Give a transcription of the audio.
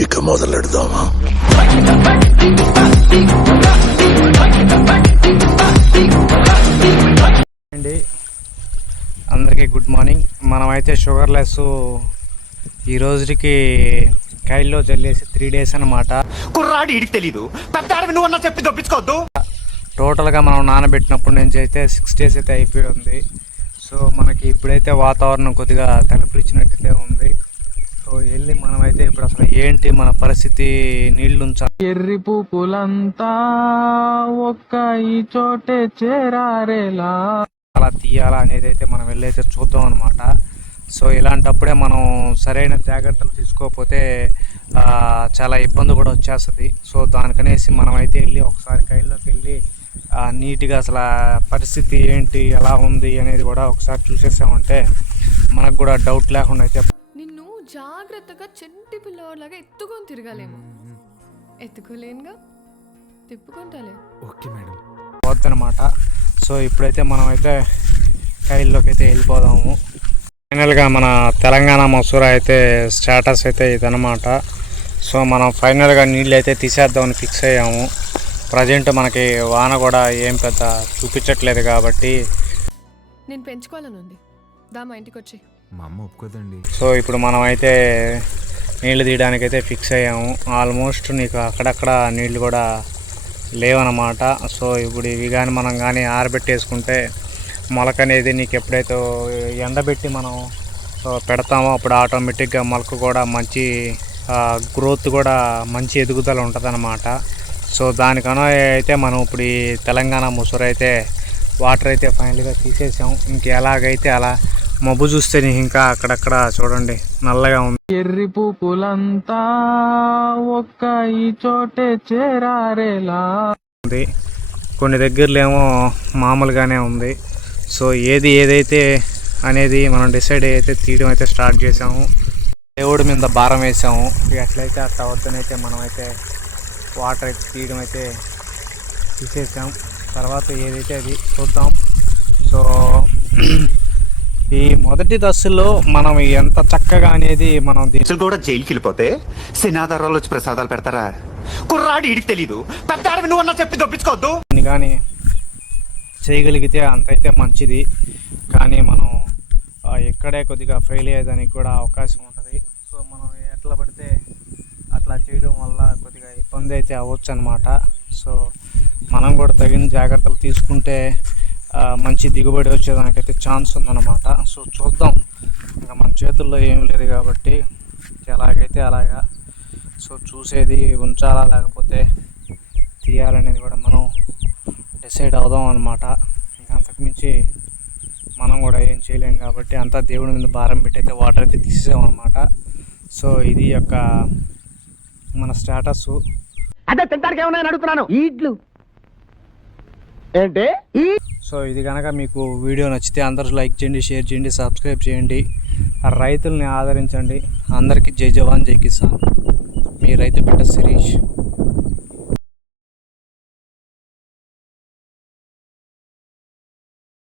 ఇక మొదలెడదామా? అండి అందరికీ గుడ్ మార్నింగ్. మనమైతే షుగర్లెస్ ఈ రోజుకి కైల్లో జల్లేసి 3 days అన్నమాట. కుర్రాడి ఇడికి తెలీదు, పెద్ద నువ్వు అన్నా చెప్పి దొప్పించుకోవద్దు. టోటల్గా మనం నానబెట్టినప్పటి నుంచి అయితే 6 days అయితే అయిపోయి ఉంది. సో మనకి ఇప్పుడైతే వాతావరణం కొద్దిగా తలపిచ్చినట్టయితే ఉంది. సో వెళ్ళి మనమైతే ఇప్పుడు అసలు ఏంటి మన పరిస్థితి, నీళ్లు ఉంచాలి, ఎర్రి పూపులంతా ఒక్క ఈ చోటే చేరారేలా అలా తీయాలా అనేది అయితే మనం వెళ్ళైతే చూద్దాం అనమాట. సో ఇలాంటప్పుడే మనం సరైన జాగ్రత్తలు తీసుకోకపోతే చాలా ఇబ్బంది కూడా వచ్చేస్తుంది. సో దానికనేసి మనమైతే వెళ్ళి ఒకసారి కైల్లోకి వెళ్ళి నీట్గా అసలు పరిస్థితి ఏంటి, ఎలా ఉంది అనేది కూడా ఒకసారి చూసేసామంటే మనకు కూడా డౌట్ లేకుండా అయితే. నిన్ను జాగ్రత్తగా చెంటి పిల్లవాడిలాగా ఎత్తుకొని తిరగాలేమో, ఎత్తుకోలేనుగా, తిప్పుకుంటాలే. Okay madam. వద్దనమాట. సో ఇప్పుడైతే మనమైతే కైల్లోకి అయితే వెళ్ళిపోదాము. ఫైనల్గా మన తెలంగాణ మసూర అయితే స్టేటస్ అయితే ఇదనమాట. సో మనం ఫైనల్గా నీళ్ళు అయితే తీసేద్దామని ఫిక్స్ అయ్యాము. ప్రజెంట్ మనకి వాన కూడా ఏం పెద్ద చూపించట్లేదు కాబట్టి నేను పెంచుకోవాలని ఉంది. దా మా ఇంటికి వచ్చి. మా అమ్మ ఒప్పుకోదండి. సో ఇప్పుడు మనం అయితే నీళ్లు తీయడానికి అయితే ఫిక్స్ అయ్యాము. ఆల్మోస్ట్ నీకు అక్కడక్కడ నీళ్లు కూడా లేవన్నమాట. సో ఇప్పుడు ఇవి కానీ మనం కానీ ఆరబెట్టేసుకుంటే మొలక అనేది నీకు ఎప్పుడైతే ఎండబెట్టి మనం పెడతామో అప్పుడు ఆటోమేటిక్గా మొలక కూడా మంచి గ్రోత్ కూడా మంచి ఎదుగుదల ఉంటుందన్నమాట. సో దానికన్నా అయితే మనం ఇప్పుడు ఈ తెలంగాణ ముసురు అయితే వాటర్ అయితే ఫైనల్గా తీసేసాం. ఇంక ఎలాగైతే అలా మబ్బు చూస్తే నీకు ఇంకా అక్కడక్కడ చూడండి నల్లగా ఉంది. ఎర్రి పూపులంతా ఒక్క ఈ చోటే చేరారేలా ఉంది. కొన్ని దగ్గరలో ఏమో మామూలుగానే ఉంది. సో ఏదైతే అనేది మనం డిసైడ్ అయితే తీయడం అయితే స్టార్ట్ చేసాము. దేవుడి మీద భారం వేసాము. ఎట్లయితే అట్లా వద్దనైతే మనమైతే వాటర్ అయితే తీయడం అయితే తీసేసాం. తర్వాత ఏదైతే అది చూద్దాం. సో ఈ మొదటి దశలో మనం ఎంత చక్కగా అనేది మనం కూడా జైలుకి వెళ్ళిపోతే సినాదారాలు వచ్చి ప్రసాదాలు పెడతారా? కుర్రాడి ఇడికి తెలీదు, పెద్ద నువ్వు అన్నా చెప్పి దొప్పించుకోవద్దు. కానీ చేయగలిగితే అంతైతే మంచిది. కానీ మనం ఇక్కడే కొద్దిగా ఫెయిల్ అయ్యేదానికి కూడా అవకాశం ఉంటుంది. సో మనం ఎట్లా పడితే అట్లా చేయడం వల్ల కొద్దిగా ఇబ్బంది అయితే అవ్వచ్చు అనమాట. సో మనం కూడా తగిన జాగ్రత్తలు తీసుకుంటే మంచి దిగుబడి వచ్చేదానికైతే ఛాన్స్ ఉందన్నమాట. సో చూద్దాం, ఇంకా మన చేతుల్లో ఏం లేదు కాబట్టి ఎలాగైతే అలాగా. సో చూసేది ఉంచాలా లేకపోతే తీయాలనేది కూడా మనం డిసైడ్ అవుదాం అనమాట. ఇంకా అంతకుమించి మనం కూడా ఏం చేయలేం కాబట్టి అంతా దేవుడి మీద భారం పెట్టి అయితే వాటర్ అయితే తీసేసామన్నమాట. సో ఇది యొక్క మన స్టేటస్. అదే తింటానికి ఏమన్నా అడుగుతున్నాను. ఈడ్లు ఏంటి? సో ఇది కనుక మీకు వీడియో నచ్చితే అందరూ లైక్ చేయండి, షేర్ చేయండి, సబ్స్క్రైబ్ చేయండి. రైతుల్ని ఆదరించండి. అందరికీ జై జవాన్ జై కిసాన్. మీ రైతు బిడ్డ శిరీష్.